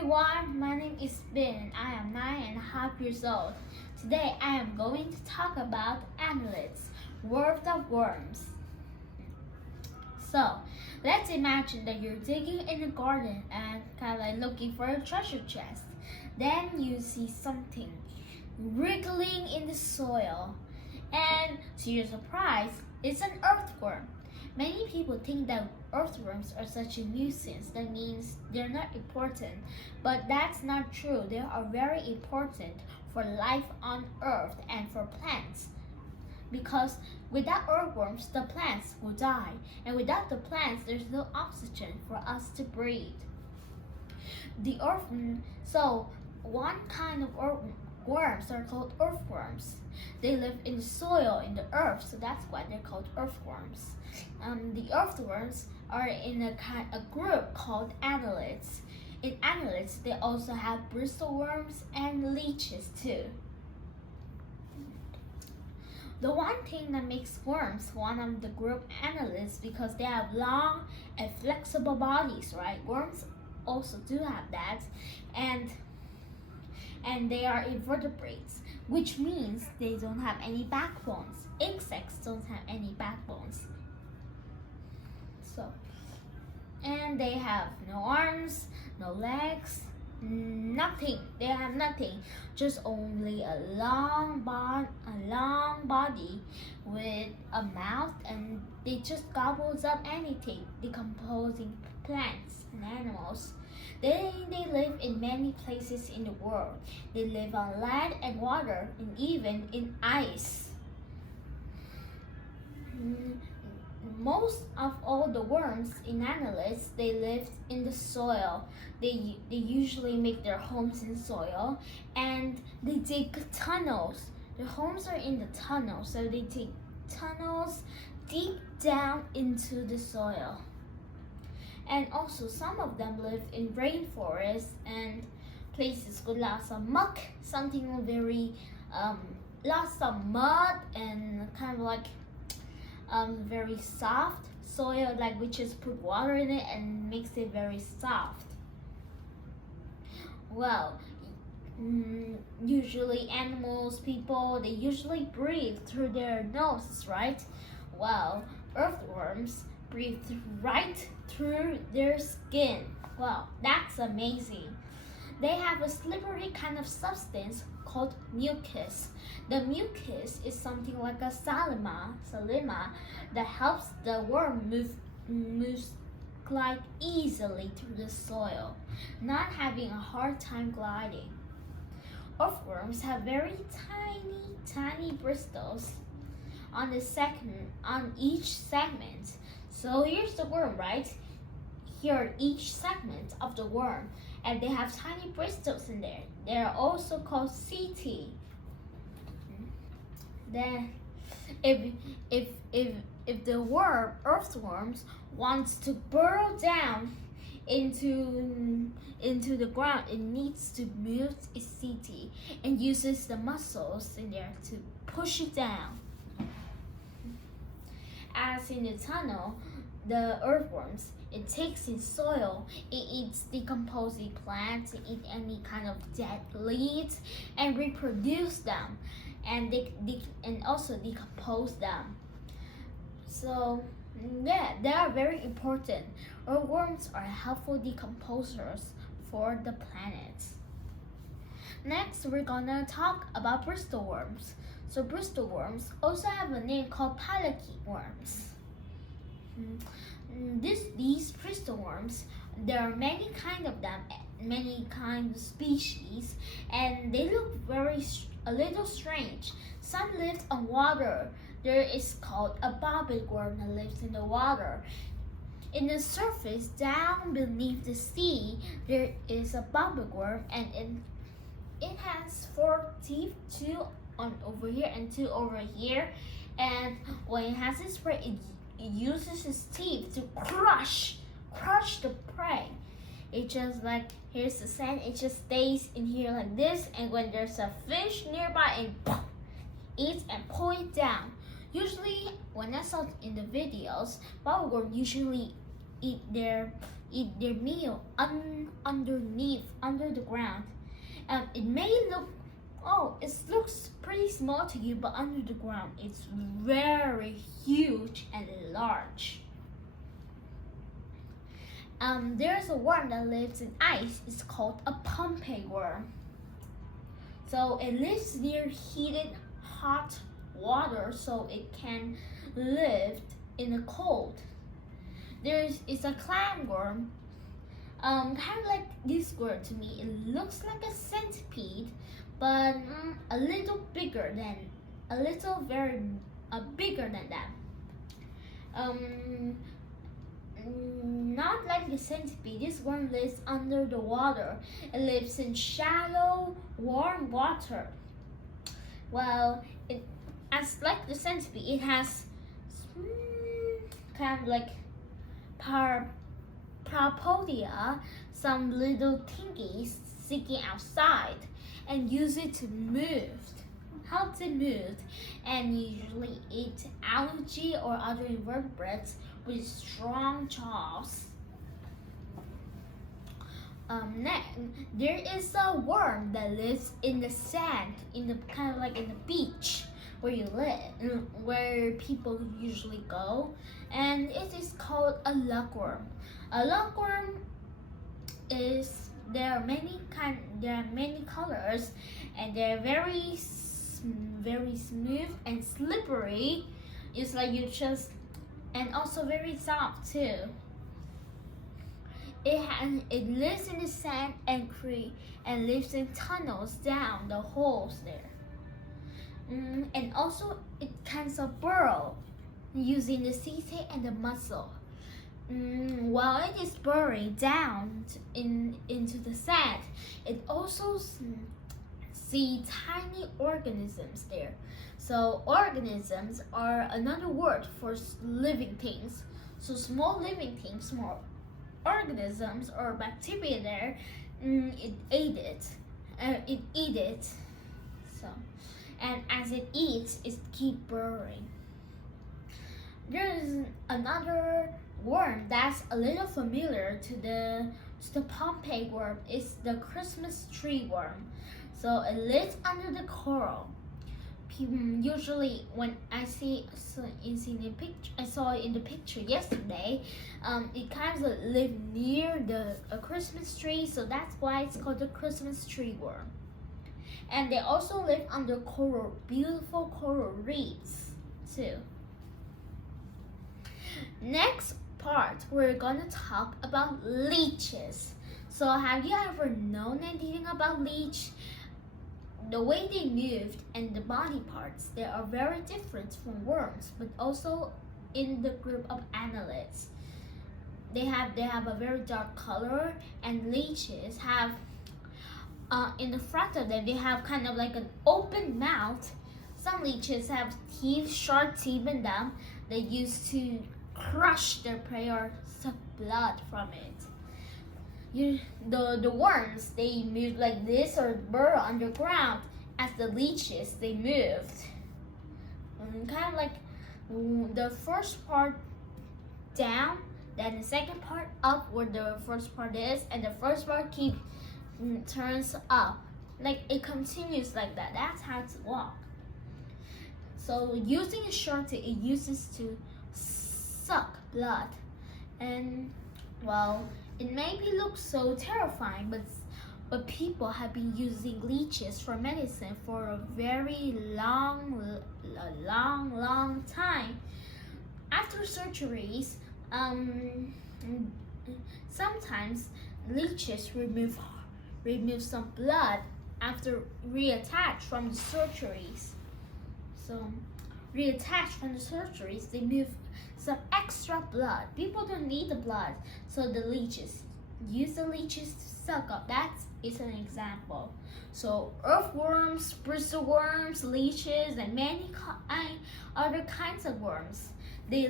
everyone, my name is Ben and I am 9.5 years old. Today I am going to talk about annelids, world of worms. So, let's imagine that you're digging in a garden and kind of like looking for a treasure chest. Then you see something wriggling in the soil, and to your surprise, it's an earthworm. Many people think that earthworms are such a nuisance, that means they're not important, but that's not true. They are very important for life on earth and for plants. Because without earthworms, the plants will die, and without the plants, there's no oxygen for us to breathe. So one kind of worms are called earthworms. They live in the soil, in the earth, so that's why they're called earthworms. The earthworms are in a group called annelids. In annelids, they also have bristleworms and leeches too. The one thing that makes worms one of the group annelids because they have long and flexible bodies, right? Worms also do have that, and they are invertebrates, which means they don't have any backbones. Insects don't have any backbones. And they have no arms, no legs, nothing. They have nothing, just only a long body with a mouth, and they just gobbles up anything, decomposing plants and animals. They live in many places in the world. They live on land and water, and even in ice. Most of all the worms in annelids, they live in the soil. They usually make their homes in soil, and they dig tunnels. Their homes are in the tunnels, so they dig tunnels deep down into the soil. And also some of them live in rainforests and places with lots of muck, something very lots of mud and kind of like very soft soil, like we just put water in it and makes it very soft. Well, usually animals, people, they usually breathe through their noses, right? Well, earthworms breathe right through their skin. Well, that's amazing. They have a slippery kind of substance called mucus. The mucus is something like a saliva that helps the worm glide easily through the soil, not having a hard time gliding. Earthworms have very tiny bristles on each segment. So here's the worm, right? Here are each segment of the worm, and they have tiny bristles in there. They are also called setae. Then, if the earthworms wants to burrow down into the ground, it needs to move its setae and uses the muscles in there to push it down. As in the tunnel, the earthworms, it takes in soil, it eats decomposing plants, it eats any kind of dead leaves and reproduce them, and and also decompose them. So yeah, they are very important. Earthworms are helpful decomposers for the planet. Next, we're gonna talk about bristleworms. So bristleworms also have a name called palacky worms. These bristleworms, there are many kind of them, many kinds of species, and they look a little strange. Some live on water. There is called a bobbed worm that lives in the water. In the surface, down beneath the sea, there is a bobbed worm, and it has 4 teeth, 2 on over here and 2 over here. And when it has its prey, it uses its teeth to crush the prey. It just like, here's the sand, it just stays in here like this, and when there's a fish nearby, it eats and pull it down. Usually, when I saw in the videos, bobbed worms usually eat their eat their meal underneath, under the ground. It may look, oh, it looks pretty small to you, but under the ground, it's very huge and large. There's a worm that lives in ice. It's called a Pompeii worm. So it lives near heated, hot water, so it can live in the cold. It's a clam worm, kind of like this worm to me. It looks like a centipede, but a little bigger than, bigger than that. Not like the centipede. This worm lives under the water. It lives in shallow, warm water. Well, as like the centipede, it has kind of like parapodia, some little thingies sticking outside, and use it to move. Helps it move, and usually eat algae or other invertebrates with strong jaws. Next, there is a worm that lives in the sand, in the kind of like in the beach where you live, where people usually go, and it is called a lugworm. A lugworm there are many colors, and they're very smooth and slippery. It's like and also very soft too. It lives in the sand and lives in tunnels down the holes there. And also it can burrow using the cetae and the muscle. While it is burrowing down into the sand, it also see tiny organisms there. So organisms are another word for living things. So small living things, small organisms or bacteria there, it ate it. So, and as it eats, it keep burrowing. There's another worm that's a little familiar to the Pompeii worm. It's the Christmas tree worm. So it lives under the coral. Usually, when I saw it in the picture yesterday. It kind of live near a Christmas tree, so that's why it's called the Christmas tree worm. And they also live under beautiful coral reefs too. Next part, we're gonna talk about leeches. So have you ever known anything about leech? The way they moved and the body parts, they are very different from worms, but also in the group of annelids. They have a very dark color, and leeches have in the front of them, they have kind of like an open mouth. Some leeches have teeth, sharp teeth in them. They use to crush their prey or suck blood from it. The worms, they move like this or burrow underground. As the leeches, they moved kind of like the first part down, then the second part up where the first part is, and the first part turns up. Like it continues like that. That's how to walk. So using a short teeth, it uses to suck blood, and well, it maybe looks so terrifying, but people have been using leeches for medicine for a very long time. After surgeries, sometimes leeches remove some blood after reattach from the surgeries. So reattached from the surgeries, they move some extra blood. People don't need the blood, so the leeches use the leeches to suck up. That is an example. So earthworms, bristleworms, leeches, and many other kinds of worms, they